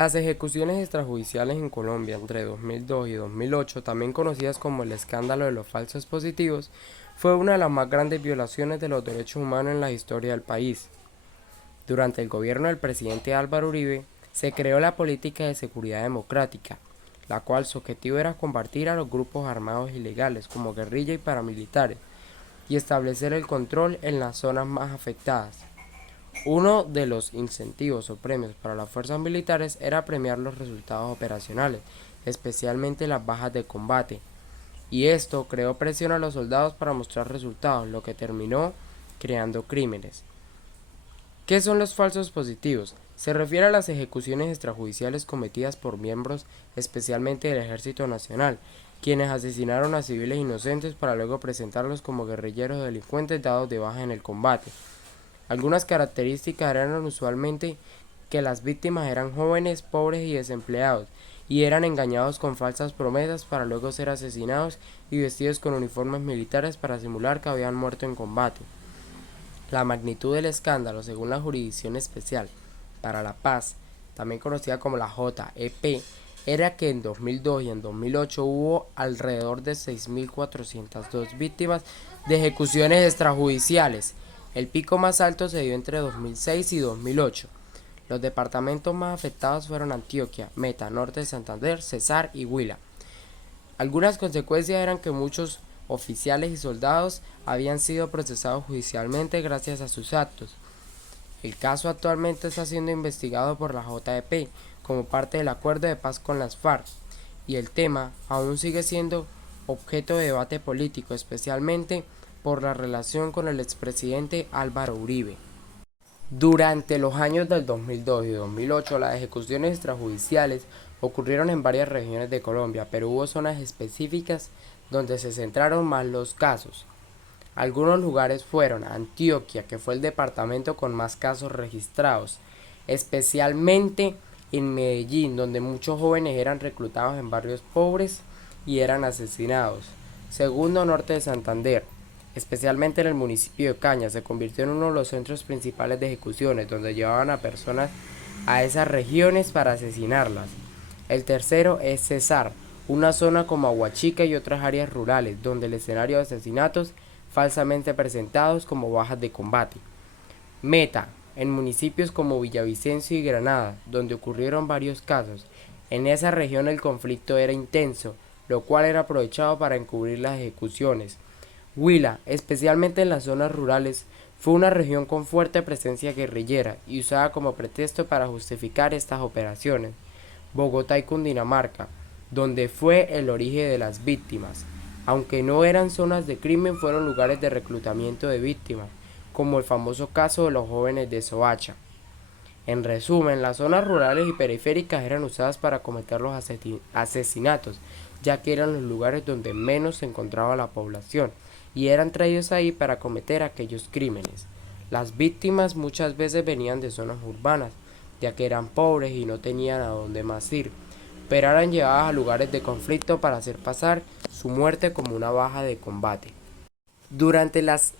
Las ejecuciones extrajudiciales en Colombia entre 2002 y 2008, también conocidas como el escándalo de los falsos positivos, fue una de las más grandes violaciones de los derechos humanos en la historia del país. Durante el gobierno del presidente Álvaro Uribe, se creó la Política de Seguridad Democrática, la cual su objetivo era combatir a los grupos armados ilegales como guerrilla y paramilitares, y establecer el control en las zonas más afectadas. Uno de los incentivos o premios para las fuerzas militares era premiar los resultados operacionales, especialmente las bajas de combate, y esto creó presión a los soldados para mostrar resultados, lo que terminó creando crímenes. ¿Qué son los falsos positivos? Se refiere a las ejecuciones extrajudiciales cometidas por miembros especialmente del Ejército Nacional, quienes asesinaron a civiles inocentes para luego presentarlos como guerrilleros o delincuentes dados de baja en el combate. Algunas características eran usualmente que las víctimas eran jóvenes, pobres y desempleados, y eran engañados con falsas promesas para luego ser asesinados y vestidos con uniformes militares para simular que habían muerto en combate. La magnitud del escándalo, según la Jurisdicción Especial para la Paz, también conocida como la JEP, era que en 2002 y en 2008 hubo alrededor de 6.402 víctimas de ejecuciones extrajudiciales. El pico más alto se dio entre 2006 y 2008. Los departamentos más afectados fueron Antioquia, Meta, Norte de Santander, Cesar y Huila. Algunas consecuencias eran que muchos oficiales y soldados habían sido procesados judicialmente gracias a sus actos. El caso actualmente está siendo investigado por la JEP como parte del acuerdo de paz con las FARC, y el tema aún sigue siendo objeto de debate político, especialmente por la relación con el expresidente Álvaro Uribe. Durante los años del 2002 y 2008, las ejecuciones extrajudiciales ocurrieron en varias regiones de Colombia, pero hubo zonas específicas donde se centraron más los casos. Algunos lugares fueron Antioquia, que fue el departamento con más casos registrados, especialmente en Medellín, donde muchos jóvenes eran reclutados en barrios pobres y eran asesinados. Segundo, Norte de Santander, especialmente en el municipio de Cañas, se convirtió en uno de los centros principales de ejecuciones, donde llevaban a personas a esas regiones para asesinarlas. El tercero es Cesar, una zona como Aguachica y otras áreas rurales, donde el escenario de asesinatos falsamente presentados como bajas de combate. Meta, en municipios como Villavicencio y Granada, donde ocurrieron varios casos. En esa región el conflicto era intenso, lo cual era aprovechado para encubrir las ejecuciones. Huila, especialmente en las zonas rurales, fue una región con fuerte presencia guerrillera y usada como pretexto para justificar estas operaciones. Bogotá y Cundinamarca, donde fue el origen de las víctimas. Aunque no eran zonas de crimen, fueron lugares de reclutamiento de víctimas, como el famoso caso de los jóvenes de Soacha. En resumen, las zonas rurales y periféricas eran usadas para cometer los asesinatos, ya que eran los lugares donde menos se encontraba la población, y eran traídos ahí para cometer aquellos crímenes. Las víctimas muchas veces venían de zonas urbanas, ya que eran pobres y no tenían a dónde más ir, pero eran llevadas a lugares de conflicto para hacer pasar su muerte como una baja de combate. Durante las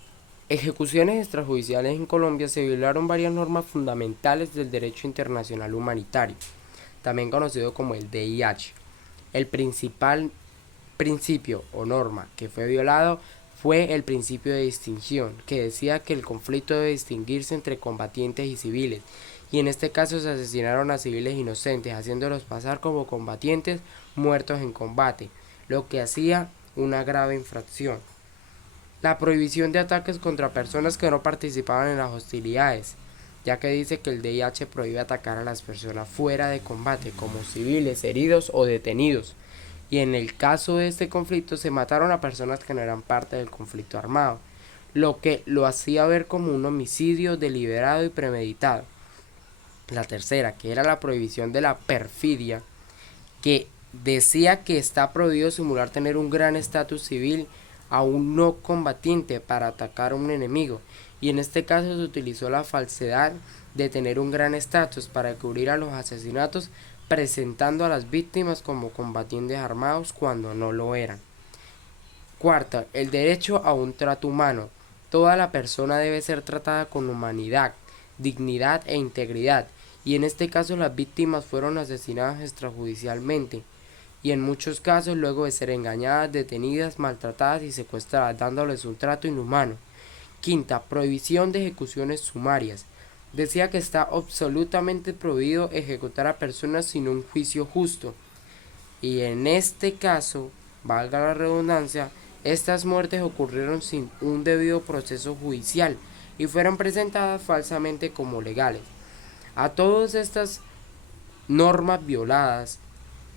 ejecuciones extrajudiciales en Colombia se violaron varias normas fundamentales del derecho internacional humanitario, también conocido como el DIH. El principal principio o norma que fue violado fue el principio de distinción, que decía que el conflicto debe distinguirse entre combatientes y civiles, y en este caso se asesinaron a civiles inocentes, haciéndolos pasar como combatientes muertos en combate, lo que hacía una grave infracción. La prohibición de ataques contra personas que no participaban en las hostilidades, ya que dice que el DIH prohíbe atacar a las personas fuera de combate, como civiles, heridos o detenidos. Y en el caso de este conflicto se mataron a personas que no eran parte del conflicto armado, lo que lo hacía ver como un homicidio deliberado y premeditado. La tercera, que era la prohibición de la perfidia, que decía que está prohibido simular tener un gran estatus civil a un no combatiente para atacar a un enemigo, y en este caso se utilizó la falsedad de tener un gran estatus para cubrir a los asesinatos, presentando a las víctimas como combatientes armados cuando no lo eran. Cuarta, el derecho a un trato humano. Toda la persona debe ser tratada con humanidad, dignidad e integridad, y en este caso las víctimas fueron asesinadas extrajudicialmente, y en muchos casos luego de ser engañadas, detenidas, maltratadas y secuestradas, dándoles un trato inhumano. Quinta, prohibición de ejecuciones sumarias. Decía que está absolutamente prohibido ejecutar a personas sin un juicio justo. Y en este caso, valga la redundancia, estas muertes ocurrieron sin un debido proceso judicial y fueron presentadas falsamente como legales. A todas estas normas violadas,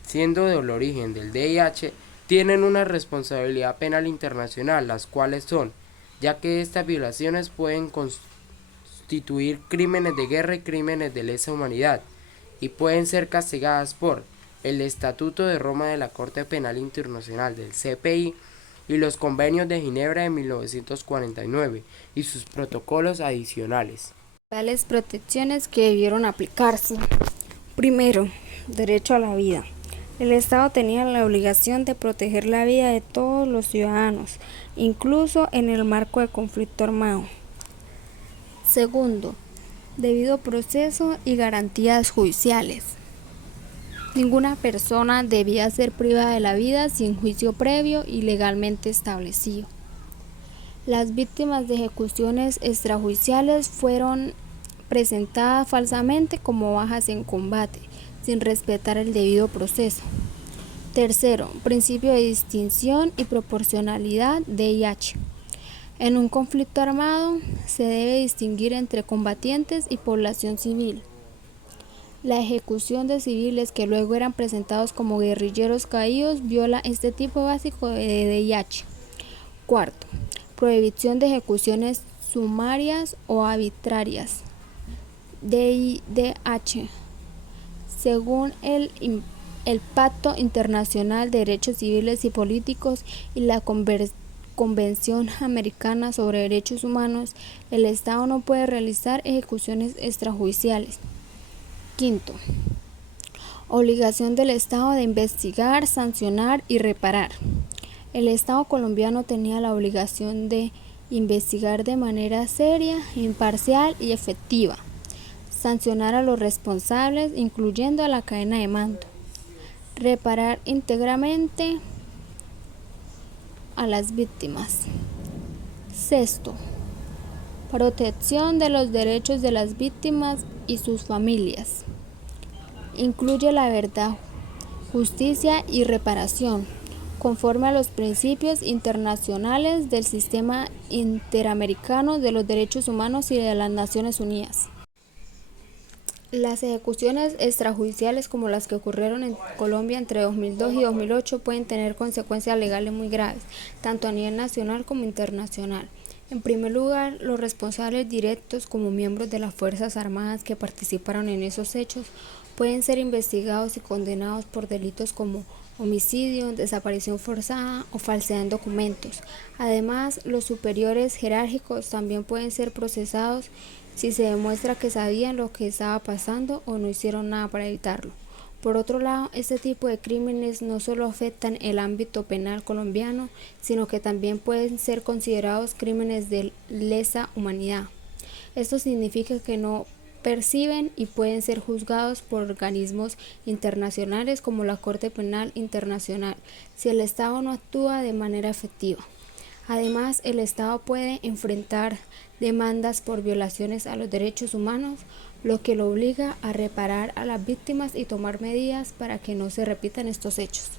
siendo del origen del DIH, tienen una responsabilidad penal internacional, las cuales son, ya que estas violaciones pueden constituir crímenes de guerra y crímenes de lesa humanidad, y pueden ser castigadas por el Estatuto de Roma de la Corte Penal Internacional del CPI y los convenios de Ginebra de 1949 y sus protocolos adicionales. Tales protecciones que debieron aplicarse. Primero, derecho a la vida. El Estado tenía la obligación de proteger la vida de todos los ciudadanos, incluso en el marco de conflicto armado. Segundo, debido proceso y garantías judiciales. Ninguna persona debía ser privada de la vida sin juicio previo y legalmente establecido. Las víctimas de ejecuciones extrajudiciales fueron presentadas falsamente como bajas en combate, sin respetar el debido proceso. Tercero, principio de distinción y proporcionalidad DIH. En un conflicto armado se debe distinguir entre combatientes y población civil. La ejecución de civiles que luego eran presentados como guerrilleros caídos viola este tipo básico de DIH. Cuarto, prohibición de ejecuciones sumarias o arbitrarias. DIH. Según el Pacto Internacional de Derechos Civiles y Políticos y la Convención Americana sobre Derechos Humanos, el Estado no puede realizar ejecuciones extrajudiciales. Quinto, obligación del Estado de investigar, sancionar y reparar. El Estado colombiano tenía la obligación de investigar de manera seria, imparcial y efectiva, sancionar a los responsables, incluyendo a la cadena de mando, reparar íntegramente a las víctimas. Sexto, protección de los derechos de las víctimas y sus familias. Incluye la verdad, justicia y reparación, conforme a los principios internacionales del Sistema Interamericano de los Derechos Humanos y de las Naciones Unidas. Las ejecuciones extrajudiciales como las que ocurrieron en Colombia entre 2002 y 2008 pueden tener consecuencias legales muy graves, tanto a nivel nacional como internacional. En primer lugar, los responsables directos como miembros de las Fuerzas Armadas que participaron en esos hechos pueden ser investigados y condenados por delitos como homicidio, desaparición forzada o falsedad en documentos. Además, los superiores jerárquicos también pueden ser procesados si se demuestra que sabían lo que estaba pasando o no hicieron nada para evitarlo. Por otro lado, este tipo de crímenes no solo afectan el ámbito penal colombiano, sino que también pueden ser considerados crímenes de lesa humanidad. Esto significa que no perciben y pueden ser juzgados por organismos internacionales como la Corte Penal Internacional si el Estado no actúa de manera efectiva. Además, el Estado puede enfrentar demandas por violaciones a los derechos humanos, lo que lo obliga a reparar a las víctimas y tomar medidas para que no se repitan estos hechos.